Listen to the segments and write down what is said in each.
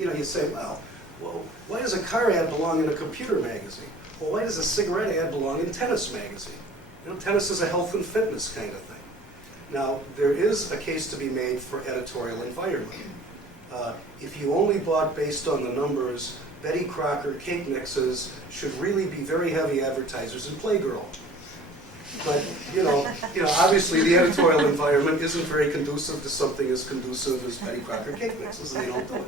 you say, well, why does a car ad belong in a computer magazine? Well, why does a cigarette ad belong in tennis magazine? Tennis is a health and fitness kind of thing. Now, there is a case to be made for editorial environment. If you only bought based on the numbers, Betty Crocker cake mixes should really be very heavy advertisers in Playgirl. But, obviously the editorial environment isn't very conducive to something as conducive as Betty Crocker cake mixes, and they don't do it.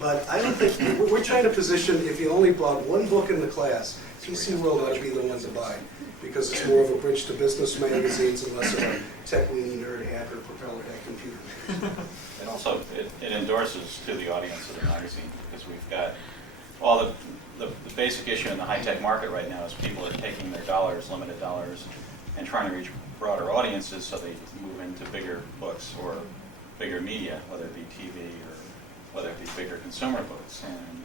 But I don't think, we're trying to position, if you only bought one book in the class, PC World ought to be the one to buy, because it's more of a bridge to business magazines and less of a tech-weenie nerd hacker propeller hack computer. And also, it endorses to the audience of the magazine, because we've got all the basic issue in the high-tech market right now is people are taking their dollars, limited dollars, and trying to reach broader audiences, so they move into bigger books or bigger media, whether it be TV or whether it be bigger consumer books. And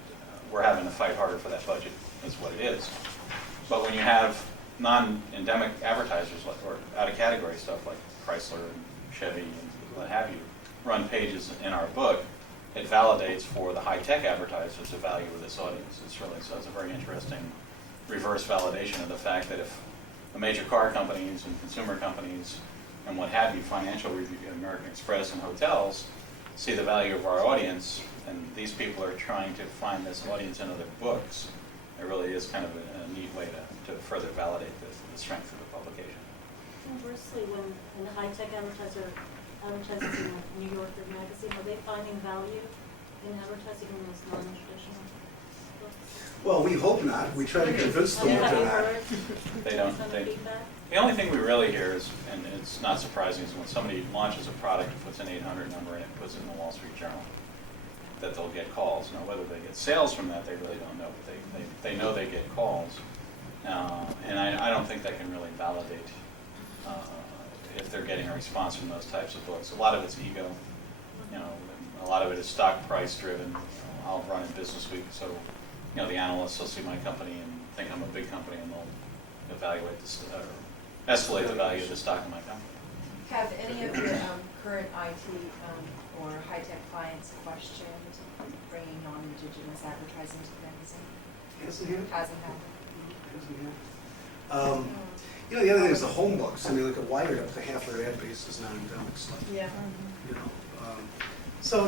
we're having to fight harder for that budget, is what it is. But when you have non-endemic advertisers or out-of-category stuff like Chrysler and Chevy and what have you, run pages in our book, it validates for the high-tech advertisers the value of this audience. So it's a very interesting reverse validation of the fact that if the major car companies and consumer companies and what have you, Financial Review, American Express, and hotels see the value of our audience, and these people are trying to find this audience in other books, it really is kind of a neat way to further validate the strength of the publication. Conversely, when the high-tech advertises in New Yorker magazine, are they finding value in advertising in those non-traditional books? Well, we hope not. We try to convince them that they're not. They don't. The only thing we really hear is, and it's not surprising, is when somebody launches a product and puts an 800 number in it and puts it in the Wall Street Journal, that they'll get calls. Now, whether they get sales from that, they really don't know, but they know they get calls. And I don't think that can really validate if they're getting a response from those types of books. A lot of it's ego. A lot of it is stock price driven. I'll run in Business Week, so the analysts will see my company and think I'm a big company, and they'll evaluate or escalate the value of the stock in my company. Have any of your current IT or high-tech clients questioned bringing non-Indigenous advertising to the magazine? Hasn't happened. The other thing is the home books. Like a Wired, up to half their ad base is non-endemic stuff. Yeah. So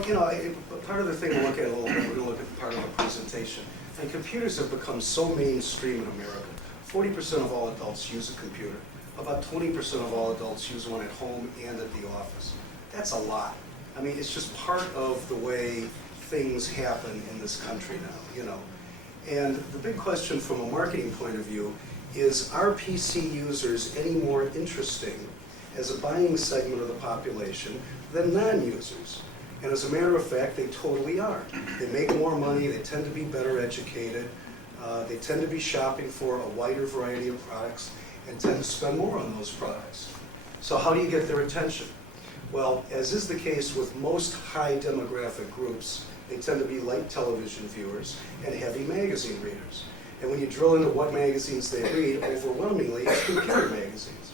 part of the thing we'll look at a little bit, we're going to look at part of the presentation. And computers have become so mainstream in America. 40% of all adults use a computer. About 20% of all adults use one at home and at the office. That's a lot. It's just part of the way things happen in this country now, And the big question from a marketing point of view is, are PC users any more interesting as a buying segment of the population than non-users? And as a matter of fact, they totally are. They make more money, they tend to be better educated, they tend to be shopping for a wider variety of products and tend to spend more on those products. So how do you get their attention? Well, as is the case with most high demographic groups, they tend to be light television viewers and heavy magazine readers. And when you drill into what magazines they read, overwhelmingly it's computer magazines.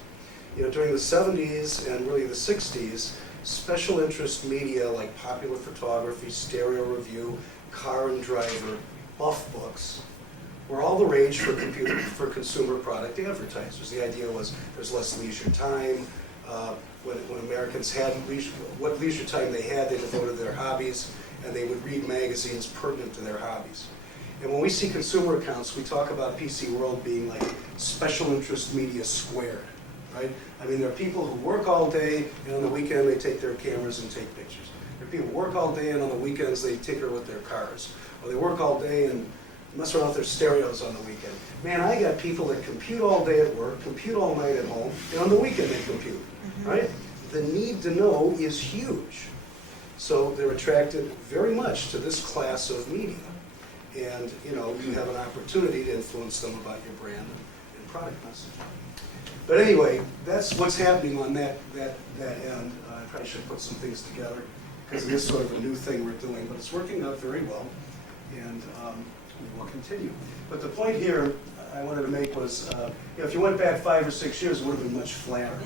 During the 70s and really the 60s, special interest media like Popular Photography, Stereo Review, Car and Driver, Buff Books were all the rage for consumer product advertisers. The idea was there's less leisure time. When Americans had what leisure time they had, they devoted to their hobbies, and they would read magazines pertinent to their hobbies. And when we see consumer accounts, we talk about PC World being like special interest media squared, right? There are people who work all day, and on the weekend they take their cameras and take pictures. There are people who work all day, and on the weekends they tinker with their cars. Or they work all day and mess around with their stereos on the weekend. Man, I got people that compute all day at work, compute all night at home, and on the weekend they compute, right? The need to know is huge. So they're attracted very much to this class of media. And you have an opportunity to influence them about your brand and product message. But anyway, that's what's happening on that end. I probably should put some things together because it is sort of a new thing we're doing, but it's working out very well, and we will continue. But the point here I wanted to make was, if you went back 5 or 6 years, it would have been much flatter.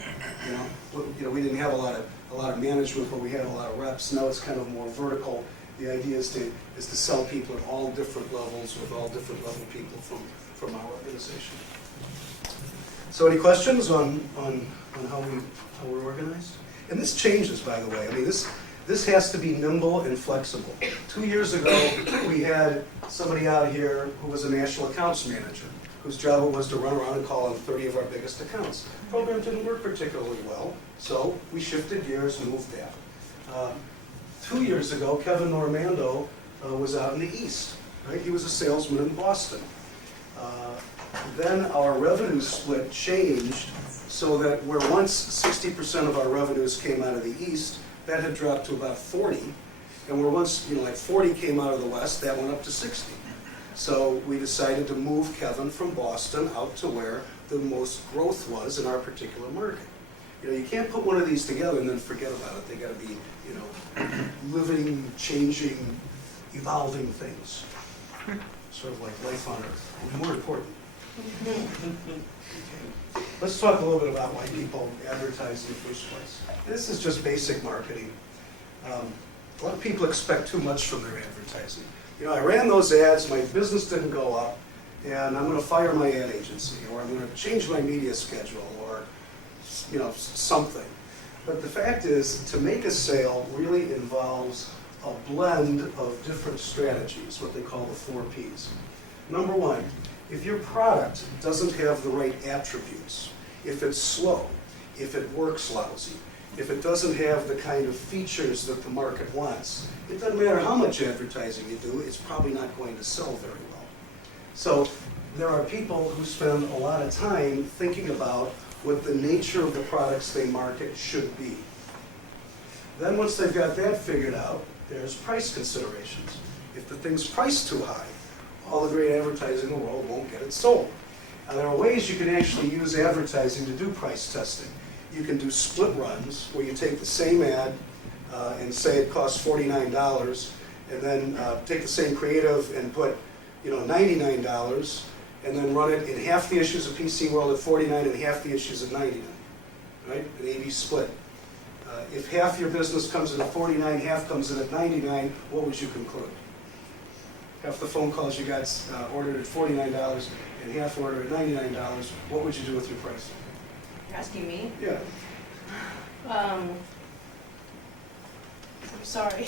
We didn't have a lot of management, but we had a lot of reps. Now it's kind of more vertical. The idea is to sell people at all different levels with all different level people from our organization. So any questions on how we're organized? And this changes, by the way. I mean, this has to be nimble and flexible. 2 years ago, we had somebody out here who was a national accounts manager, whose job it was to run around and call on 30 of our biggest accounts. The program didn't work particularly well, so we shifted gears and moved that. 2 years ago, Kevin Normando was out in the East, right? He was a salesman in Boston. Then our revenue split changed so that where once 60% of our revenues came out of the East, that had dropped to about 40. And where once, like 40 came out of the West, that went up to 60. So we decided to move Kevin from Boston out to where the most growth was in our particular market. You can't put one of these together and then forget about it. They got to be, living, changing, evolving things. Sort of like life on Earth, only more important. Okay. Let's talk a little bit about why people advertise in the first place. This is just basic marketing. A lot of people expect too much from their advertising. I ran those ads, my business didn't go up, and I'm going to fire my ad agency, or I'm going to change my media schedule, or something. But the fact is, to make a sale really involves a blend of different strategies, what they call the 4 Ps. Number one, if your product doesn't have the right attributes, if it's slow, if it works lousy, if it doesn't have the kind of features that the market wants, it doesn't matter how much advertising you do, it's probably not going to sell very well. So there are people who spend a lot of time thinking about what the nature of the products they market should be. Then once they've got that figured out, there's price considerations. If the thing's priced too high, all the great advertising in the world won't get it sold. Now, there are ways you can actually use advertising to do price testing. You can do split runs, where you take the same ad and say it costs $49, and then take the same creative and put $99, and then run it in half the issues of PC World at $49 and half the issues at $99, right? An A/B split. If half your business comes in at $49, half comes in at $99, what would you conclude? Half the phone calls you got ordered at $49 and half ordered at $99, what would you do with your price? You're asking me? Yeah. I'm sorry.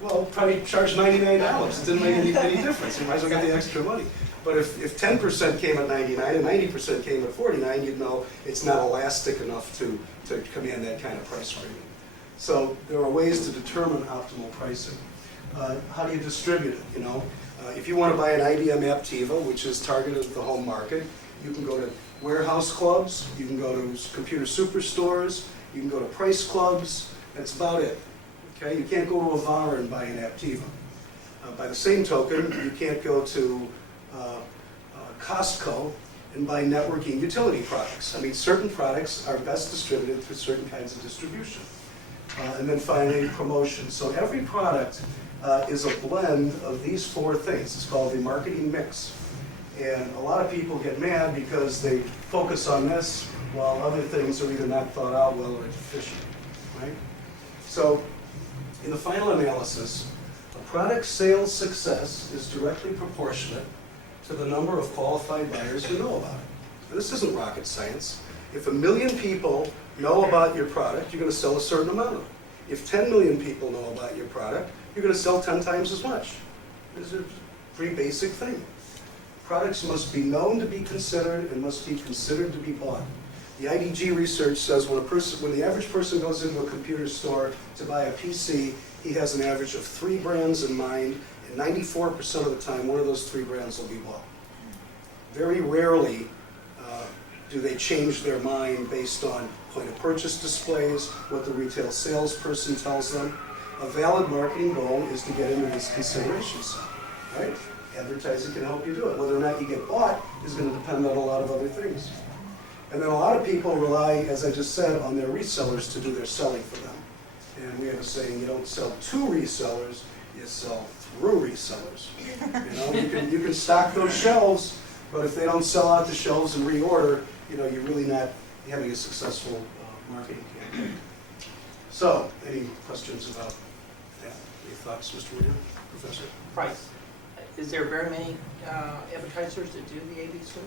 Well, probably charge $99. It didn't make any difference. You might as well get the extra money. But if 10% came at $99 and 90% came at $49, you'd know it's not elastic enough to command that kind of price premium. So there are ways to determine optimal pricing. How do you distribute it? If you want to buy an IBM Aptiva, which is targeted at the home market, you can go to warehouse clubs, you can go to computer superstores, you can go to price clubs. That's about it. Okay, you can't go to a VAR and buy an Aptiva. By the same token, you can't go to Costco and buy networking utility products. I mean, certain products are best distributed through certain kinds of distribution. And then finally, promotion. So every product is a blend of these 4 things. It's called the marketing mix. And a lot of people get mad because they focus on this while other things are either not thought out well or deficient, right? So in the final analysis, a product sales success is directly proportionate to the number of qualified buyers who know about it. Now, this isn't rocket science. If 1 million people know about your product, you're going to sell a certain amount of it. If 10 million people know about your product, you're going to sell 10 times as much. This is a pretty basic thing. Products must be known to be considered and must be considered to be bought. The IDG research says when the average person goes into a computer store to buy a PC, he has an average of 3 brands in mind, and 94% of the time, one of those 3 brands will be bought. Very rarely do they change their mind based on point of purchase displays, what the retail salesperson tells them. A valid marketing goal is to get into this consideration set, right? Advertising can help you do it. Whether or not you get bought is going to depend on a lot of other things. And then a lot of people rely, as I just said, on their resellers to do their selling for them. And we have a saying, you don't sell to resellers, you sell through resellers. You can stock those shelves, but if they don't sell out the shelves and reorder, you're really not having a successful marketing campaign. So, any questions about that? Any thoughts, Mr. William, Professor? Price. Is there very many advertisers that do the A/B search?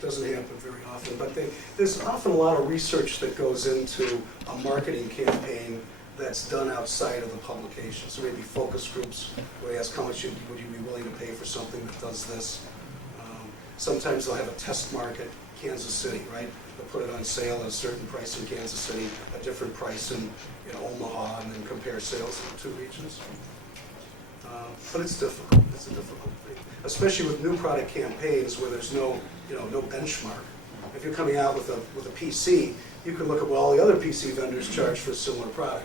Doesn't happen very often, but there's often a lot of research that goes into a marketing campaign that's done outside of the publication. So maybe focus groups where they ask how much would you be willing to pay for something that does this. Sometimes they'll have a test market, Kansas City, right? They'll put it on sale at a certain price in Kansas City, a different price in Omaha, and then compare sales in the two regions. But it's difficult. It's a difficult thing, especially with new product campaigns where there's no benchmark. If you're coming out with a PC, you can look at what all the other PC vendors charge for a similar product.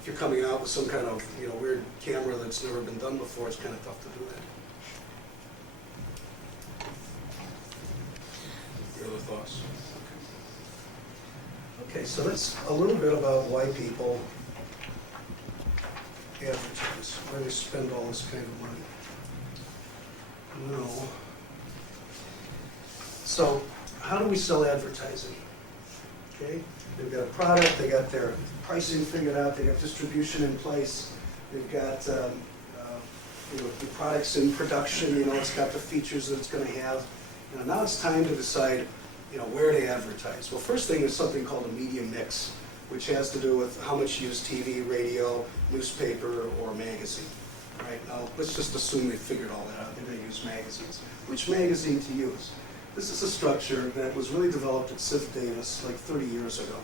If you're coming out with some kind of weird camera that's never been done before, it's kind of tough to do that. Your other thoughts? Okay, so that's a little bit about why people advertise, why they spend all this kind of money. No. So, how do we sell advertising? Okay, they've got a product, they got their pricing figured out, they got distribution in place, they've got the products in production, it's got the features that it's going to have. Now it's time to decide, where to advertise. Well, first thing is something called a media mix, which has to do with how much you use TV, radio, newspaper, or magazine. Right? Now, let's just assume they figured all that out. They're going to use magazines. Which magazine to use? This is a structure that was really developed at Civ Davis like 30 years ago.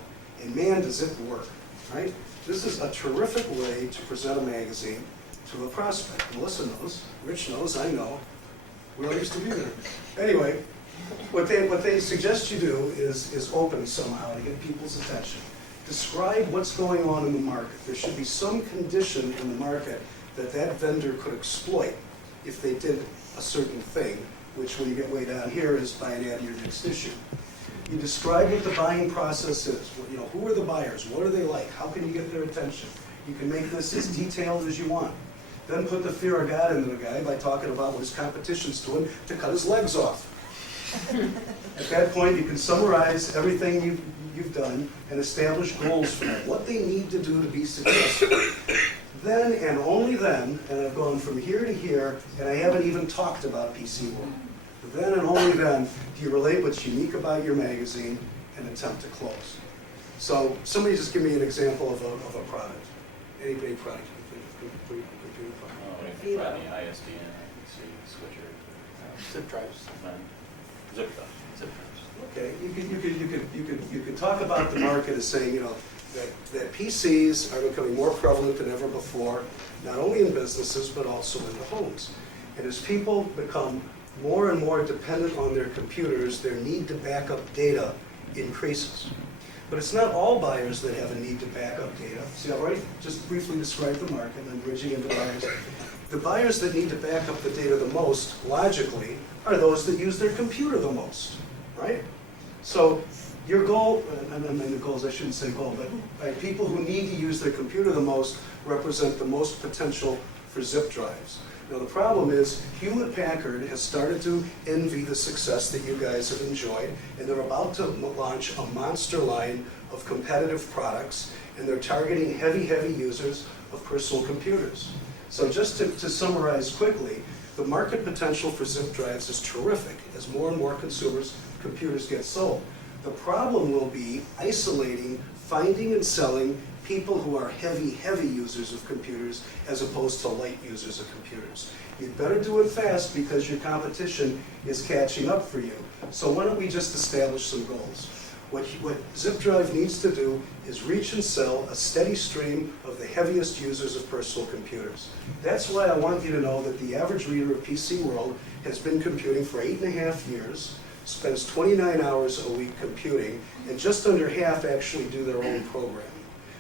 And man, does it work, right? This is a terrific way to present a magazine to a prospect. Melissa knows, Rich knows, I know. We all used to be there. Anyway, what they suggest you do is open somehow to get people's attention. Describe what's going on in the market. There should be some condition in the market that vendor could exploit if they did a certain thing, which when you get way down here is buy an ad in your next issue. You describe what the buying process is. Who are the buyers? What are they like? How can you get their attention? You can make this as detailed as you want. Then put the fear of God into the guy by talking about what his competition's doing to cut his legs off. At that point, you can summarize everything you've done and establish goals for them, what they need to do to be successful. Then and only then, and I've gone from here to here, and I haven't even talked about PC World. Then and only then do you relate what's unique about your magazine and attempt to close. So somebody just give me an example of a product. Any product you can think of, computer product. Oh, we can try the ISDN, I can see switcher. Zip drives. Zip drives. Okay, you could talk about the market as saying, that PCs are becoming more prevalent than ever before, not only in businesses but also in the homes. And as people become more and more dependent on their computers, their need to back up data increases. But it's not all buyers that have a need to back up data. See, I've already just briefly described the market and then bridging into buyers. The buyers that need to back up the data the most, logically, are those that use their computer the most, right? So your goal, and the goals, I shouldn't say goal, but people who need to use their computer the most represent the most potential for zip drives. Now the problem is Hewlett-Packard has started to envy the success that you guys have enjoyed, and they're about to launch a monster line of competitive products, and they're targeting heavy users of personal computers. So just to summarize quickly, the market potential for zip drives is terrific as more and more consumers' computers get sold. The problem will be isolating, finding and selling people who are heavy users of computers as opposed to light users of computers. You'd better do it fast because your competition is catching up for you. So why don't we just establish some goals? What Zip Drive needs to do is reach and sell a steady stream of the heaviest users of personal computers. That's why I want you to know that the average reader of PC World has been computing for 8.5 years, spends 29 hours a week computing, and just under half actually do their own programming.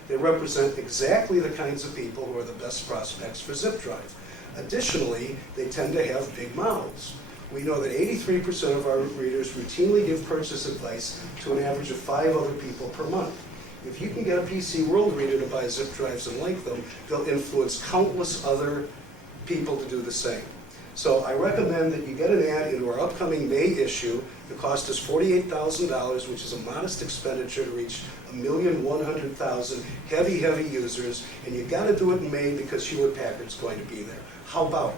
They represent exactly the kinds of people who are the best prospects for Zip Drive. Additionally, they tend to have big mouths. We know that 83% of our readers routinely give purchase advice to an average of 5 other people per month. If you can get a PC World reader to buy zip drives and link them, they'll influence countless other people to do the same. So I recommend that you get an ad into our upcoming May issue. The cost is $48,000, which is a modest expenditure to reach 1,100,000 heavy users. And you got to do it in May because Hewlett Packard's going to be there. How about it?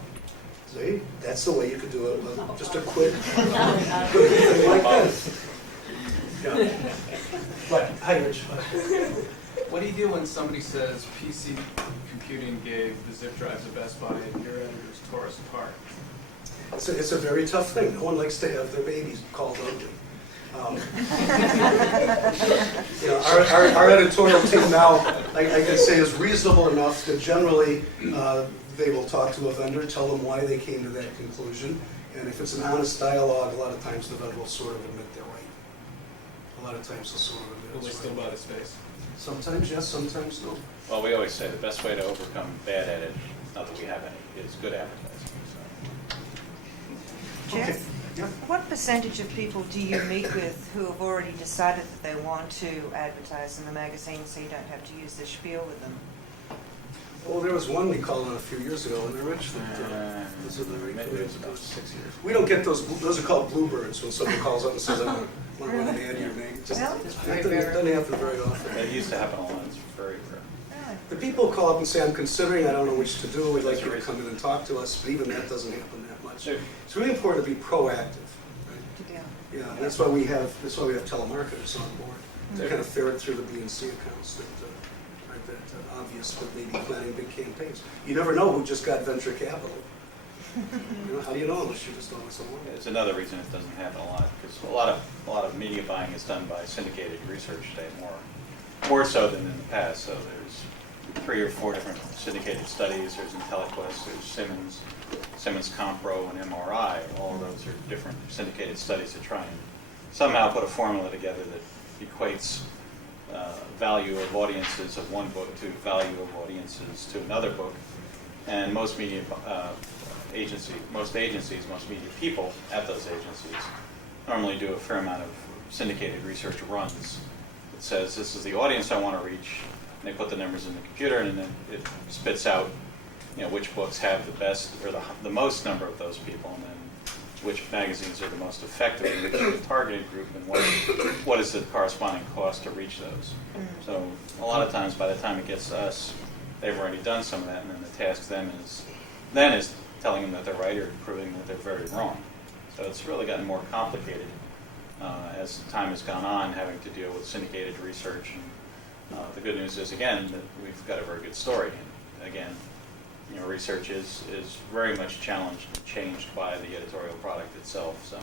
See, that's the way you could do it. Just a quick thing like this. Yeah. But, hi, Rich. What do you do when somebody says PC computing gave the zip drives to Best Buy and your editors tore us apart? It's a very tough thing. No one likes to have their babies called ugly. Our editorial team now, I can say, is reasonable enough that generally they will talk to a vendor, tell them why they came to that conclusion, and if it's an honest dialogue, a lot of times the vendor will sort of admit they're right. A lot of times they'll sort of admit Will they it's still right. buy the space? Sometimes yes, sometimes no. Well, we always say the best way to overcome bad edit, not that we have any, is good advertising. Okay. Jeff, Yeah. what percentage of people do you meet with who have already decided that they want to advertise in the magazine so you don't have to use the spiel with them? Well, there was one we called on a few years ago, and they're rich. Was it the right Maybe place? it was about 6 years. We don't get those are called bluebirds when someone calls up and says, I want to run an ad in your name. Just, Really? it doesn't happen very often. It used to happen a lot, it's very rare. Really? The people call up and say, I'm considering, I don't know which to do, we'd like you to come in and talk to us, but even that doesn't happen that much. Sure. It's really important to be proactive. Right? Good deal. Yeah, and that's why we have telemarketers on board to kind of ferret through the B&C accounts that aren't that obvious, but maybe planning big campaigns. You never know who just got venture capital. How do you know unless you just don't listen? It's another reason it doesn't happen a lot, because a lot of media buying is done by syndicated research today, more so than in the past. So there's 3 or 4 different syndicated studies. There's IntelliQuest, there's Simmons Compro, and MRI. All of those are different syndicated studies that try and somehow put a formula together that equates value of audiences of one book to value of audiences to another book. And most media most media people at those agencies normally do a fair amount of syndicated research runs. It says, this is the audience I want to reach, and they put the numbers in the computer, and then it spits out, which books have the best or the most number of those people, and then which magazines are the most effective in reaching the targeted group, and what is the corresponding cost to reach those. So a lot of times, by the time it gets to us, they've already done some of that, and then the task is telling them that they're right or proving that they're very wrong. So it's really gotten more complicated as time has gone on, having to deal with syndicated research. And the good news is, again, that we've got a very good story. And again, research is very much changed by the editorial product itself. So,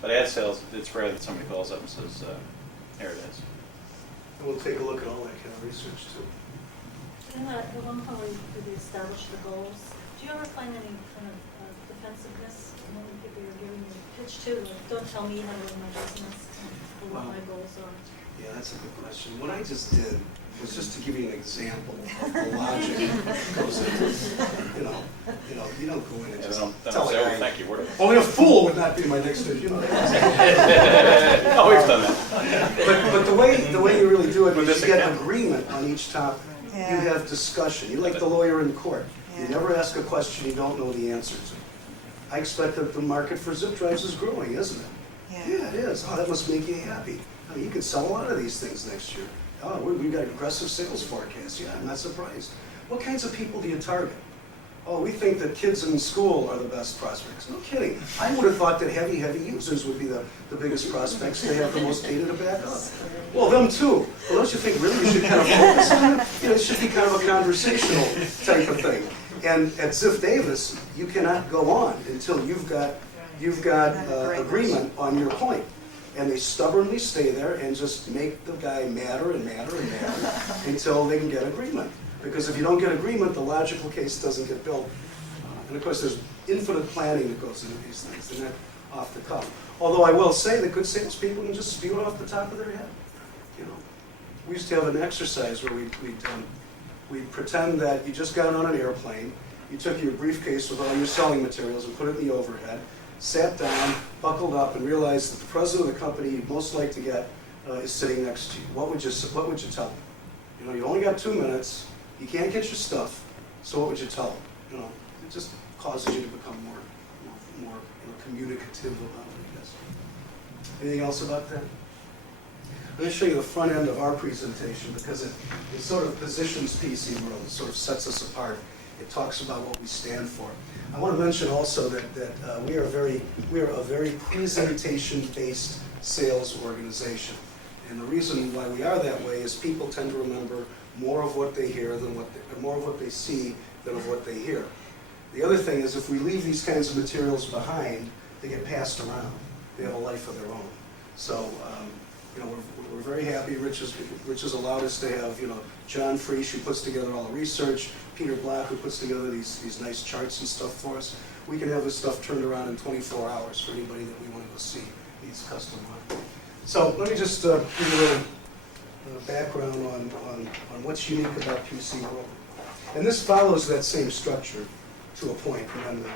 but ad sales, it's rare that somebody calls up and says, "Here it is." We'll take a look at all that kind of research too. In the one point where you establish the goals, do you ever find any kind of defensiveness when people are giving you a pitch to? Like, don't tell me how to run my business or what my goals are. Yeah, that's a good question. What I just did was just to give you an example of the logic that goes into, you don't go in and just tell a guy. Thank you. Only a fool would not be my next Oh, we've done that. But the way you really do it With is this you get account. agreement on each topic. Yeah. You have discussion. You're like the lawyer in court. You Yeah. never ask a question you don't know the answer to. I expect that the market for zip drives is growing, isn't it? Yeah, it is. Oh, that must make you happy. I mean, you could sell a lot of these things next year. Oh, we've got aggressive sales forecasts. Yeah, I'm not surprised. What kinds of people do you target? Oh, we think that kids in school are the best prospects. No kidding. I would have thought that heavy users would be the biggest prospects. They have the most data to back up. Well, them too. Well, don't you think really we should kind of focus on it? It should be kind of a conversational type of thing. And at Ziff Davis, you cannot go on until you've got agreement on your point. And they stubbornly stay there and just make the guy madder and madder and madder until they can get agreement. Because if you don't get agreement, the logical case doesn't get built. And of course, there's infinite planning that goes into these things. They're not off the cuff. Although I will say that good salespeople can just spew it off the top of their head. We used to have an exercise where we'd pretend that you just got on an airplane, you took your briefcase with all your selling materials and put it in the overhead, sat down, buckled up, and realized that the president of the company you'd most like to get is sitting next to you. What would you tell him? You only got 2 minutes. You can't get your stuff. So what would you tell him? It just causes you to become more communicative about it, I guess. Anything else about that? I'm going to show you the front end of our presentation because it sort of positions PC World. It sort of sets us apart. It talks about what we stand for. I want to mention also that we are a very presentation-based sales organization. And the reason why we are that way is people tend to remember more of what they hear than more of what they see than of what they hear. The other thing is if we leave these kinds of materials behind, they get passed around. They have a life of their own. So, we're very happy. Rich has allowed us to have, John Freesh, who puts together all the research, Peter Black, who puts together these nice charts and stuff for us. We can have this stuff turned around in 24 hours for anybody that we want to go see needs custom one. So let me just give you a little background on what's unique about PC World. And this follows that same structure to a point, and then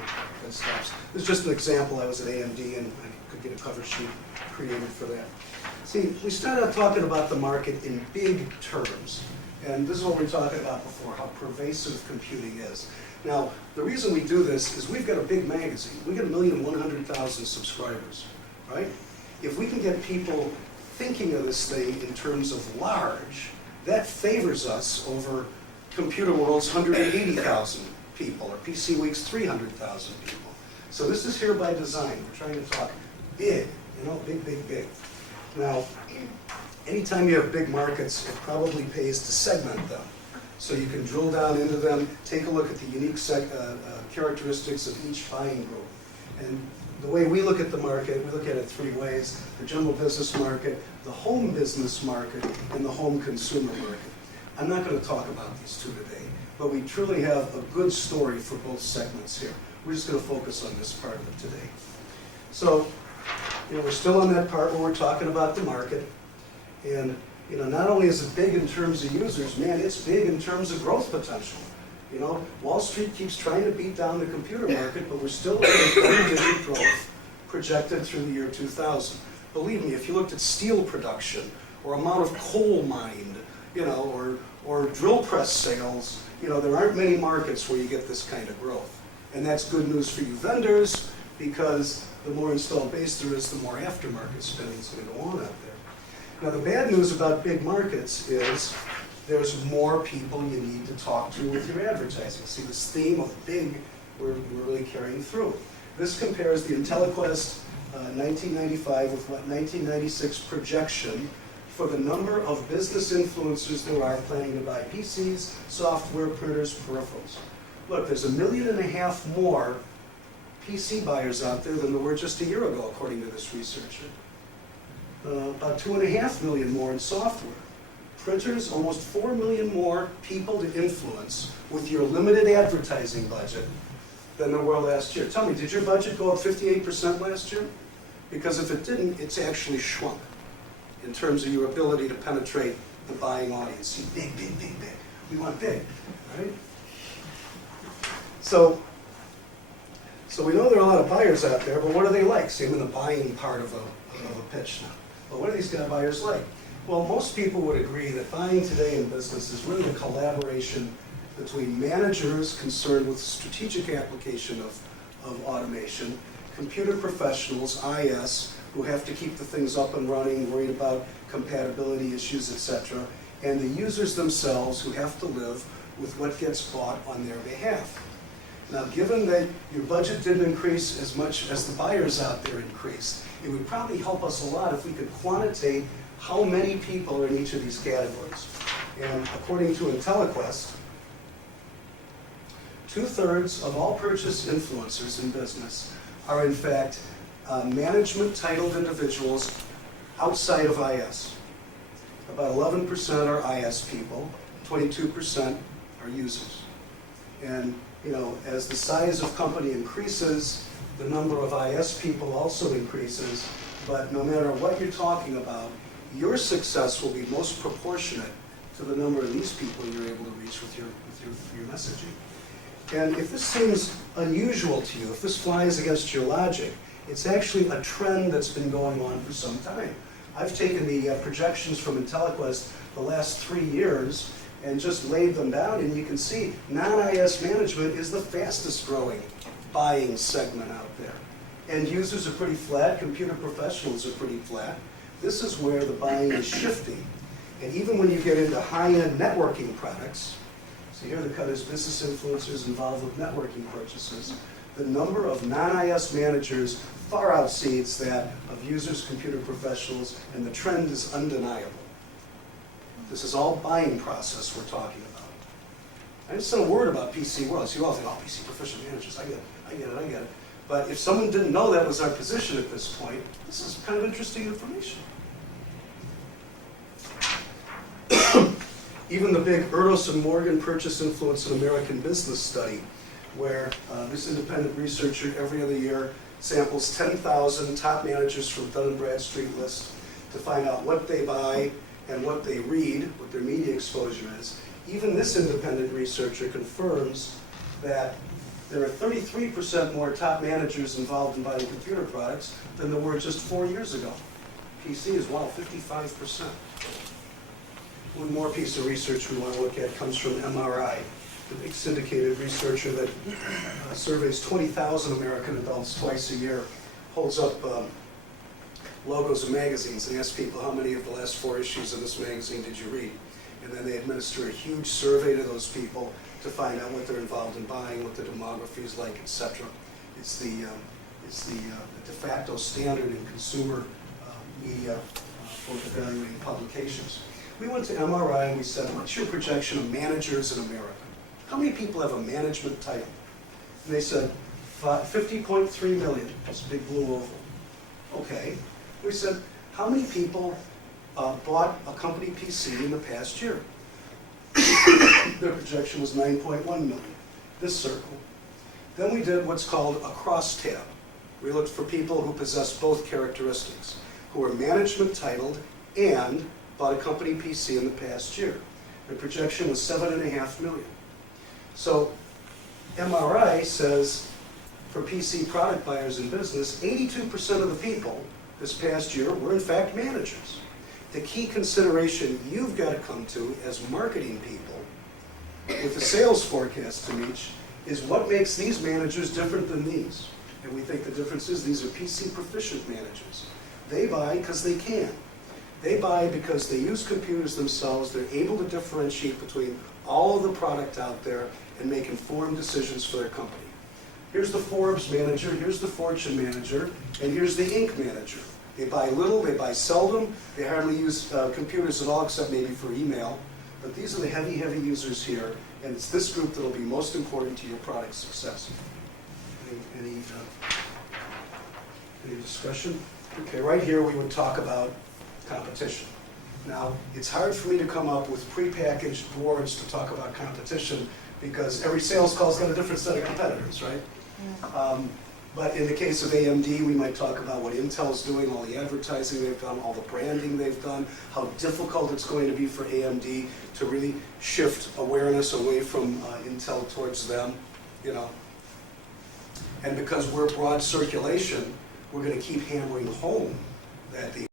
stops. This is just an example. I was at AMD, and I could get a cover sheet created for that. See, we started out talking about the market in big terms, and this is what we were talking about before, how pervasive computing is. Now, the reason we do this is we've got a big magazine. We've got 1,100,000 subscribers, right? If we can get people thinking of this thing in terms of large, that favors us over Computer World's 180,000 people, or PC Week's 300,000 people. So this is here by design. We're trying to talk big, big, big, big. Now, anytime you have big markets, it probably pays to segment them. So you can drill down into them, take a look at the unique characteristics of each buying group. And the way we look at the market, we look at it three ways: the general business market, the home business market, and the home consumer market. I'm not going to talk about these two today, but we truly have a good story for both segments here. We're just going to focus on this part of it today. So, we're still on that part where we're talking about the market. And, not only is it big in terms of users, man, it's big in terms of growth potential. Wall Street keeps trying to beat down the computer market, but we're still looking at double-digit growth projected through the year 2000. Believe me, if you looked at steel production or amount of coal mined, or drill press sales, there aren't many markets where you get this kind of growth. And that's good news for you vendors, because the more installed base there is, the more aftermarket spending is going to go on out there. Now, the bad news about big markets is there's more people you need to talk to with your advertising. See, this theme of big, we're really carrying through. This compares the IntelliQuest 1995 with what 1996 projection for the number of business influencers there are planning to buy PCs, software, printers, peripherals. Look, there's 1.5 million more PC buyers out there than there were just a year ago, according to this researcher. About 2.5 million more in software. Printers, almost 4 million more people to influence with your limited advertising budget than there were last year. Tell me, did your budget go up 58% last year? Because if it didn't, it's actually shrunk in terms of your ability to penetrate the buying audience. See, big, big, big, big. We want big, right? So we know there are a lot of buyers out there, but what do they like? See, I'm in the buying part of a pitch now. But what do these kind of buyers like? Well, most people would agree that buying today in business is really a collaboration between managers concerned with strategic application of automation, computer professionals, IS, who have to keep the things up and running, worried about compatibility issues, etc., and the users themselves who have to live with what gets bought on their behalf. Now, given that your budget didn't increase as much as the buyers out there increased, it would probably help us a lot if we could quantitate how many people are in each of these categories. And according to IntelliQuest, 2/3 of all purchase influencers in business are in fact management-titled individuals outside of IS. About 11% are IS people, 22% are users. And as the size of company increases, the number of IS people also increases, but no matter what you're talking about, your success will be most proportionate to the number of these people you're able to reach with your messaging. And if this seems unusual to you, if this flies against your logic, it's actually a trend that's been going on for some time. I've taken the projections from IntelliQuest the last 3 years, and just laid them down, and you can see non-IS management is the fastest growing buying segment out there. End users are pretty flat, computer professionals are pretty flat. This is where the buying is shifting. And even when you get into high-end networking products, so here the cut is business influencers involved with networking purchases, the number of non-IS managers far exceeds that of users, computer professionals, and the trend is undeniable. This is all buying process we're talking about. I just said a word about PC World. So you all think, oh, PC proficient managers, I get it. But if someone didn't know that was our position at this point, this is kind of interesting information. Even the big Erdos and Morgan Purchase Influence in American Business study, where this independent researcher every other year samples 10,000 top managers from Dun & Bradstreet list to find out what they buy and what they read, what their media exposure is. Even this independent researcher confirms that there are 33% more top managers involved in buying computer products than there were just 4 years ago. PC is, wow, 55%. One more piece of research we want to look at comes from MRI, the big syndicated researcher that surveys 20,000 American adults twice a year, holds up logos of magazines and asks people how many of the last 4 issues of this magazine did you read. And then they administer a huge survey to those people to find out what they're involved in buying, what the demography is like, etc. It's the de facto standard in consumer media for evaluating publications. We went to MRI and we said, what's your projection of managers in America? How many people have a management title? And they said, 50.3 million, this big blue oval. Okay. We said, how many people bought a company PC in the past year? Their projection was 9.1 million, this circle. Then we did what's called a crosstab. We looked for people who possess both characteristics, who are management titled and bought a company PC in the past year. Their projection was 7.5 million. So MRI says for PC product buyers in business, 82% of the people this past year were in fact managers. The key consideration you've got to come to as marketing people with the sales forecast to reach is what makes these managers different than these. And we think the difference is these are PC proficient managers. They buy because they can. They buy because they use computers themselves. They're able to differentiate between all of the product out there and make informed decisions for their company. Here's the Forbes manager, here's the Fortune manager, and here's the Inc. manager. They buy little, they buy seldom, they hardly use computers at all except maybe for email. But these are the heavy users here, and it's this group that will be most important to your product success. Any discussion? Okay, right here we would talk about competition. Now, it's hard for me to come up with prepackaged words to talk about competition because every sales call's got a different set of competitors, right? But in the case of AMD, we might talk about what Intel's doing, all the advertising they've done, all the branding they've done, how difficult it's going to be for AMD to really shift awareness away from Intel towards them, you know. And because we're broad circulation, we're going to keep hammering home that the